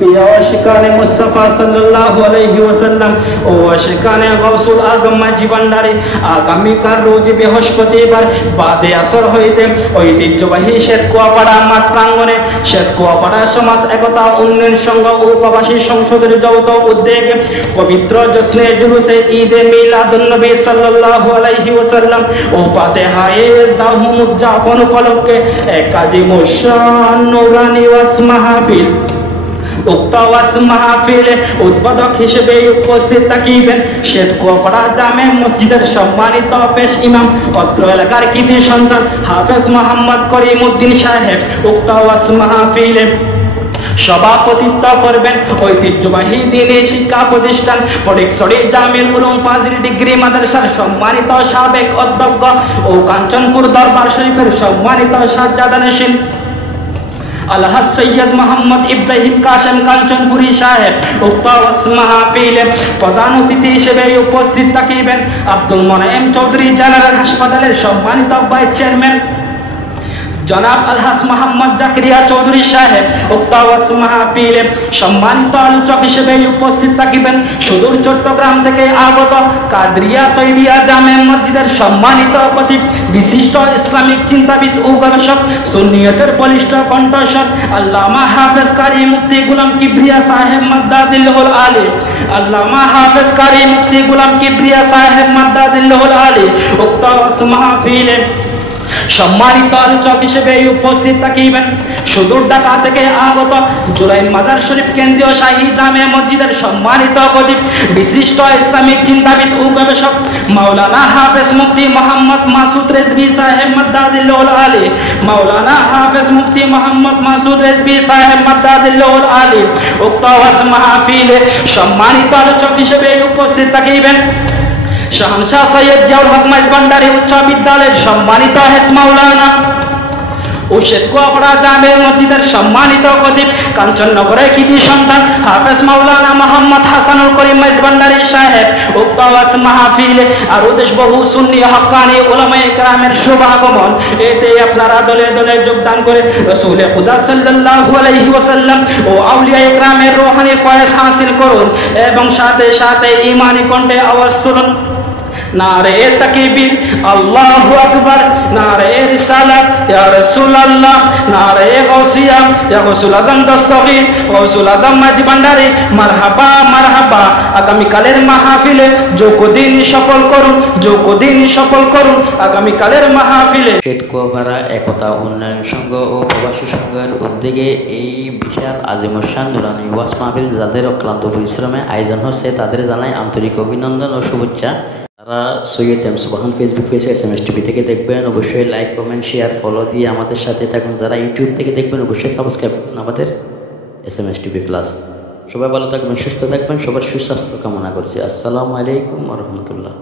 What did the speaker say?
প্রিয় আশিকানে মুস্তাফা সাল্লাল্লাহু আলাইহি ওয়াসাল্লাম ও আশিকানে গাউসুল আজম মাঝি ভান্ডারী, আগামীকাল রোজ বৃহস্পতিবার বাদে আসর হইতে ঐতিহ্যবাহী শ্বেতকুয়াপাড়া মাঠ প্রাঙ্গণে শ্বেতকুয়াপাড়া সমাজ একতা উন্নয়ন সংঘ ও প্রবাসী সংসদের যৌথ উদ্যোগে পবিত্র জশ্নে জুলুসে ঈদে মিলাদুন নবী সাল্লাল্লাহু আলাইহি ওয়াসাল্লাম ও ফাতিহায়ে ইসলাম উদযাপন উপলক্ষে এক আজিমুশ শান নূরানী ওয়াজ মাহফিল, উক্ত ওয়াজ মাহফিলে উদ্বোধক হিসেবে উপস্থিত থাকিবেন শ্বেতকুয়াপাড়া জামে মসজিদের সম্মানিত পেশ ইমাম অত্র এলাকার কৃতি সন্তান হাফেজ মোহাম্মদ করিমউদ্দিন সাহেব। উক্ত ওয়াজ মাহফিলে সভাপতিত্ব করবেন ঐতিহ্যবাহী দ্বীনি শিক্ষা প্রতিষ্ঠান ফটিকছড়ি জামিল উলুম ফাজিল ডিগ্রি মাদ্রাসার সম্মানিত সাবেক অধ্যক্ষ ও কাঞ্চনপুর দরবার শরীফের সম্মানিত সাজ্জাদানশীন আলহাজ সৈয়দ মোহাম্মদ ইব্রাহিম কাশেম কাঞ্চনপুরী সাহেব। উক্ত ওয়াজ মাহফিলে প্রধান অতিথি হিসেবে উপস্থিত থাকিবেন আব্দুল মোনায়েম চৌধুরী জেনারেল হাসপাতালের সম্মানিত ভাইস চেয়ারম্যান জনাব আলহাজ মোহাম্মদ জাকিরিয়া চৌধুরী সাহেব। উক্ত ওয়াজ মাহফিলে সম্মানিত আলোচক হিসেবে উপস্থিত থাকিবেন সুদূর চট্টগ্রাম থেকে আগত কাদরিয়া তৈবিয়া জামে মসজিদের সম্মানিত খতিব বিশিষ্ট ইসলামিক চিন্তাবিদ ও গবেষক সুন্নিয়তের বলিষ্ঠ কণ্ঠস্বর আল্লামা হাফেজ কারি মুফতি গোলাম কিবরিয়া সাহেব মাদ্দাদিল্লাহুল আলী। আল্লামা হাফেজ কারি মুফতি গোলাম কিবরিয়া সাহেব মাদ্দাদিল্লাহুল আলী। উক্ত ওয়াজ মাহফিলে সম্মানিত আলোচক হিসেবে উপস্থিত থাকিবেন সুদূর ঢাকা থেকে আগত জুলাইন মাজার শরীফ কেন্দ্রীয় শাহী জামে মসজিদের সম্মানিত খতিব বিশিষ্ট ইসলামিক চিন্তাবিদ ও গবেষক মাওলানা হাফেজ মুফতি মোহাম্মদ মাসুদ রেজভী সাহেব মাদ্দাদিল্লাহুল আলী। মাওলানা হাফেজ মুফতি মোহাম্মদ মাসুদ রেজভী সাহেব মাদ্দাদিল্লাহুল আলী। উক্ত ওয়াজ মাহফিলে সম্মানিত আলোচক হিসেবে উপস্থিত থাকিবেন শাহনশাহ সৈয়দ জিয়াউল হক মাইজ ভান্ডারী উচ্চ বিদ্যালয়ের সম্মানিত হেড মাওলানা ও শ্বেতকুয়াপাড়া জামে মসজিদের সম্মানিত খতিব কাঞ্চননগরের কৃতি সন্তান হাফেজ মাওলানা মোহাম্মদ হাসানুল করিম মাইজ ভান্ডারী সাহেব। উক্ত ওয়াজ মাহফিলে আর দেশ বহু সুন্নি হক্কানি উলামায়ে কেরামের শুভাগমন। এতে আপনারা দলে দলে যোগদান করে রাসূল খুদা সাল্লাল্লাহু আলাইহি ওয়াসাল্লাম ও আউলিয়ায়ে কেরামের রূহানি ফয়েজ হাসিল করুন এবং সাথে সাথে ঈমানি কণ্ঠে আওয়াজ তুলুন নারে তাকবীর আল্লাহু আকবার, নারে রিসালাত ইয়া রাসূলুল্লাহ, নারে গাউসিয়া ইয়া গাউসুল আজম দস্তগীর গাউসুল আজম মাঝি ভান্ডারী মারহাবা মারহাবা। আগামীকালের মাহফিলে যোগদিন সফল করুন, যোগদিন সফল করুন আগামীকালের মাহফিলে। শ্বেতকুয়াপাড়া একতা উন্নয়ন সংঘ ও প্রবাসী সংঘের উদ্যোগে এই বিশাল আজিমুশ শান নূরানী ওয়াজ মাহফিল যাদের অক্লান্ত পরিশ্রমে আয়োজন হচ্ছে তাদের জানাই আন্তরিক অভিনন্দন ও শুভেচ্ছা। তারা সৈয়দ এম সুবহান ফেসবুক পেজ SMS টিভি থেকে দেখবেন, অবশ্যই লাইক কমেন্ট শেয়ার ফলো দিয়ে আমাদের সাথে থাকুন। যারা ইউটিউব থেকে দেখবেন অবশ্যই সাবস্ক্রাইব করুন আমাদের SMS টিভি প্লাস। সবাই ভালো থাকবেন, সুস্থ থাকবেন, সবার সুস্বাস্থ্য কামনা করছি। আসসালামু আলাইকুম ওয়া রাহমাতুল্লাহ।